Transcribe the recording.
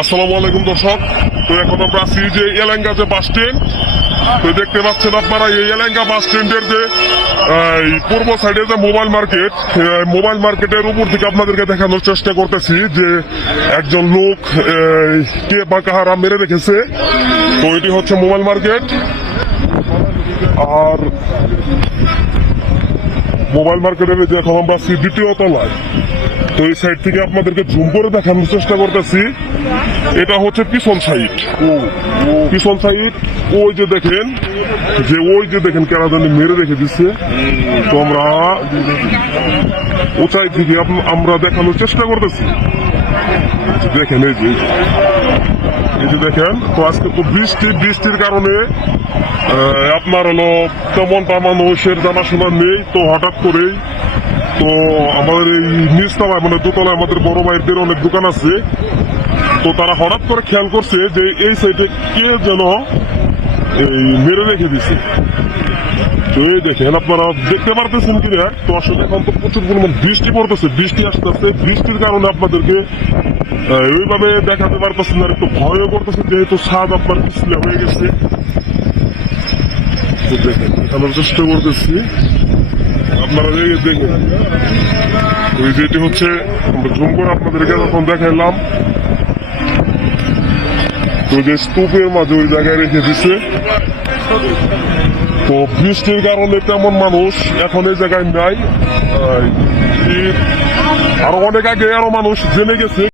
আসসালামু আলাইকুম, দর্শক। তো এখন আমরা আছি যে এলাঙ্গা যে বাস স্ট্যান্ড তো দেখতে পাচ্ছেন আপনারা এই এলাঙ্গা বাস স্ট্যান্ডের যে এই পূর্ব সাইডে যে মোবাইল মার্কেট মোবাইল মার্কেটের উপর থেকে আপনাদেরকে দেখানোর চেষ্টা করতেছি যে একজন লোক কে বা কাহারা মেরে রেখেছে। তো এটি হচ্ছে মোবাইল মার্কেট আর মোবাইল মার্কেটের যে এখন আমরা দ্বিতীয় তলায়, তো এই সাইড থেকে আপনাদেরকে জুম করে দেখানোর চেষ্টা করতেছি। এটা হচ্ছে পিছন সাইড পিছন সাইড ওই যে দেখেন, যে ওই যে দেখেন কেরাদানি মেরে রেখে দিচ্ছে তো আমরা উঁচাই থেকে আমরা দেখানোর চেষ্টা করতেছি। দেখেন এই যে। এই যে দেখেন, তো আজকে তো বৃষ্টি, বৃষ্টির কারণে আপনার হলো তেমন মানুষের জানাশোনা নেই, তো হঠাৎ করেই, তো আমাদের এই নিচতলায় মানে দোতলায় আমাদের বড় ভাইয়ের অনেক দোকান আছে, তো তারা হঠাৎ করে খেয়াল করছে যে এই সাইডে কে যেন মেরে রেখে দিছে। তো এই দেখেন আপনারা দেখতে পারতেছেন বৃষ্টি পড়তেছে, বৃষ্টি বৃষ্টির কারণে আপনাদেরকে ওইভাবে দেখাতে পারতেছেন আর একটু ভয়ও যেহেতু ছাদ আপনার হয়ে গেছে। চেষ্টা করতেছি। আপনারা দেখেন, ওই যেটি হচ্ছে, আমরা জুম করে আপনাদেরকে যখন দেখাইলাম তো যে স্তূপের মাঝে ওই জায়গায় রেখে দিছে। তো বৃষ্টির কারণে তেমন মানুষ এখন এই জায়গায় নাই। আরও অনেক আগে আরও মানুষ জেনে গেছে।